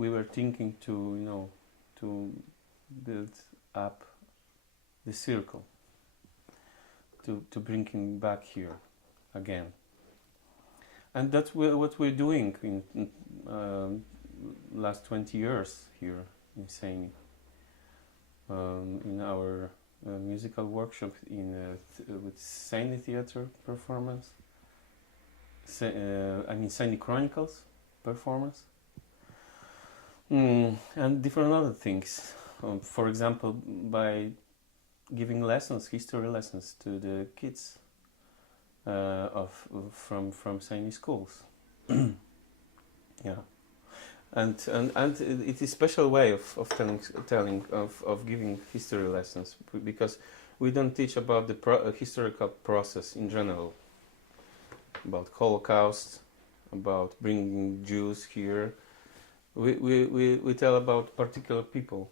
we were thinking to build up the circle, to bring him back here again. And that's what we're doing in last 20 years here in Sejny. In our musical workshop with Sejny theater performance, Sejny Chronicles performance, and different other things. For example, by giving history lessons to the kids from Sejny schools. Yeah. And it is a special way of giving history lessons, because we don't teach about the historical process in general, about Holocaust, about bringing Jews here. We tell about particular people,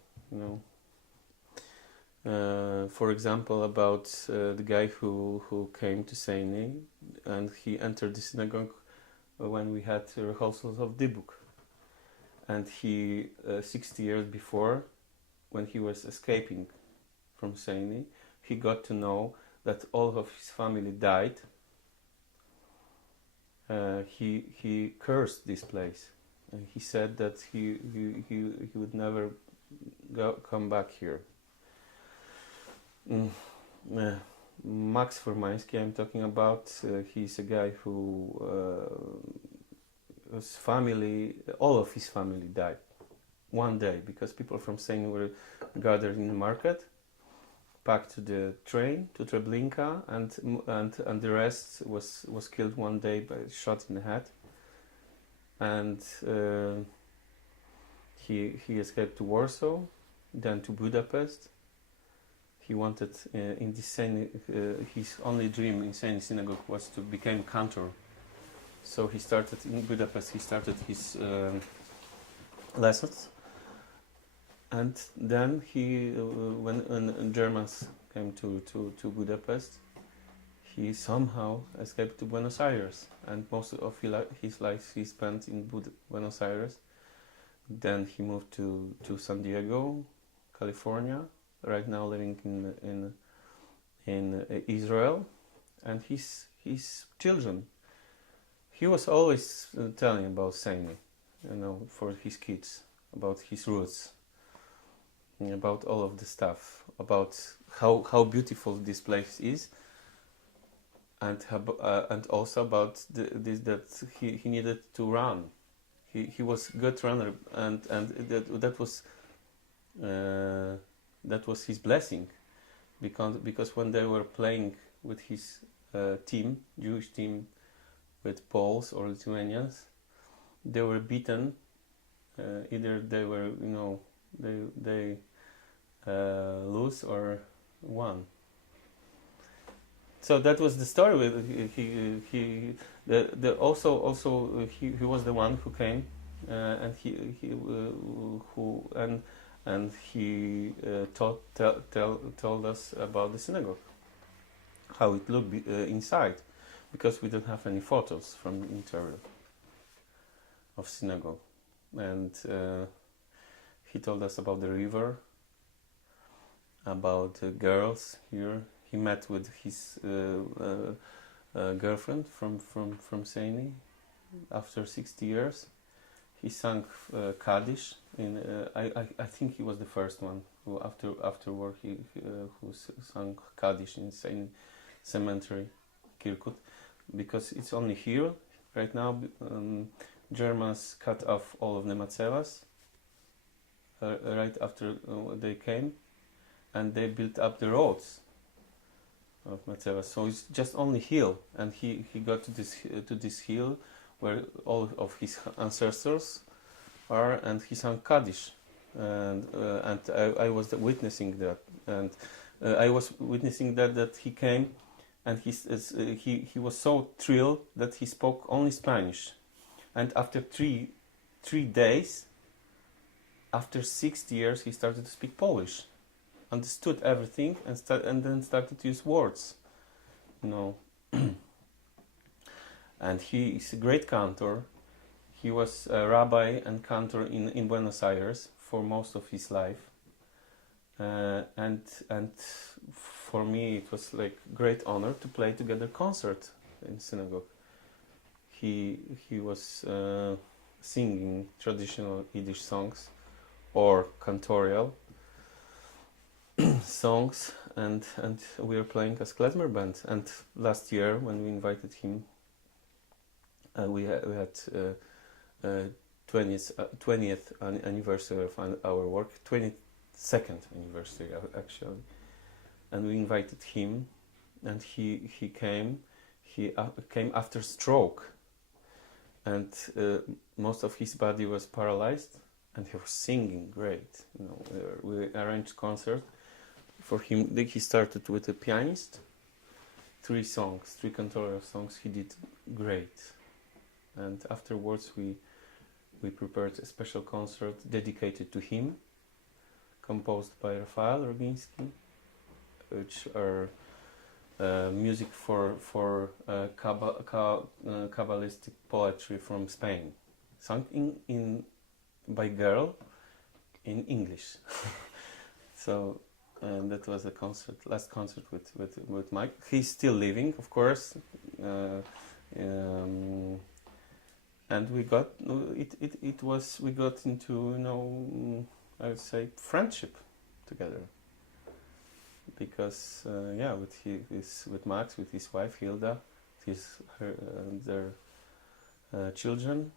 for example, about the guy who came to Sejny, and he entered the synagogue when we had rehearsals of Dibuk. And he, 60 years before, when he was escaping from Sejny, he got to know that all of his family died. He cursed this place, and he said that he would never come back here. Max Furmansky, I'm talking about. He's a guy who his family, all of his family died one day, because people from Sejny were gathered in the market, packed to the train to Treblinka, and the rest was killed one day by a shot in the head. And he escaped to Warsaw, then to Budapest. He wanted in this Sejny, his only dream in Sejny synagogue was to become Cantor. So he started in Budapest. He started his lessons, and then when Germans came to Budapest, he somehow escaped to Buenos Aires, and most of his life he spent in Buenos Aires. Then he moved to San Diego, California. Right now living in Israel, and his children. He was always telling about Sejny, for his kids, about his roots, about all of the stuff, about how beautiful this place is, and also about that he needed to run. He was a good runner, and that was his blessing, because when they were playing with his Jewish team, with Poles or Lithuanians, they were beaten. Either they were, they lose or won. So that was the story. With he was the one who came, and he told us about the synagogue, how it looked inside. Because we don't have any photos from the interior of synagogue. And he told us about the river, about girls here. He met with his girlfriend from Sejny after 60 years. He sang Kaddish. I think he was the first one who after work who sang Kaddish in Sejny cemetery, Kirkut. Because it's only here right now. Germans cut off all of the Macevas right after they came, and they built up the roads of Macevas. So it's just only hill, and he got to this hill where all of his ancestors are, and he sang Kaddish, and I was witnessing that, and I was witnessing that he came. And he was so thrilled that he spoke only Spanish. And after three days, after 60 years, he started to speak Polish, understood everything, and then started to use words, And he is a great cantor. He was a rabbi and cantor in Buenos Aires for most of his life, and for me it was like great honor to play together concert in synagogue. He was singing traditional Yiddish songs or cantorial songs, and we were playing as klezmer band. And last year when we invited him, we had 20th anniversary of our work, 22nd anniversary actually, and we invited him, and he came. He came after stroke, and most of his body was paralyzed, and he was singing great. You know, we arranged concert for him. He started with a pianist, 3 cantorial songs. He did great, and afterwards we prepared a special concert dedicated to him, composed by Raphael Rogiński, which are music for Kabbalistic poetry from Spain, sung by girl in English. So that was a last concert with Mike. He's still living, of course, and we got we got into, you know, I would say friendship together. Because with Max, with his wife Hilda, their children,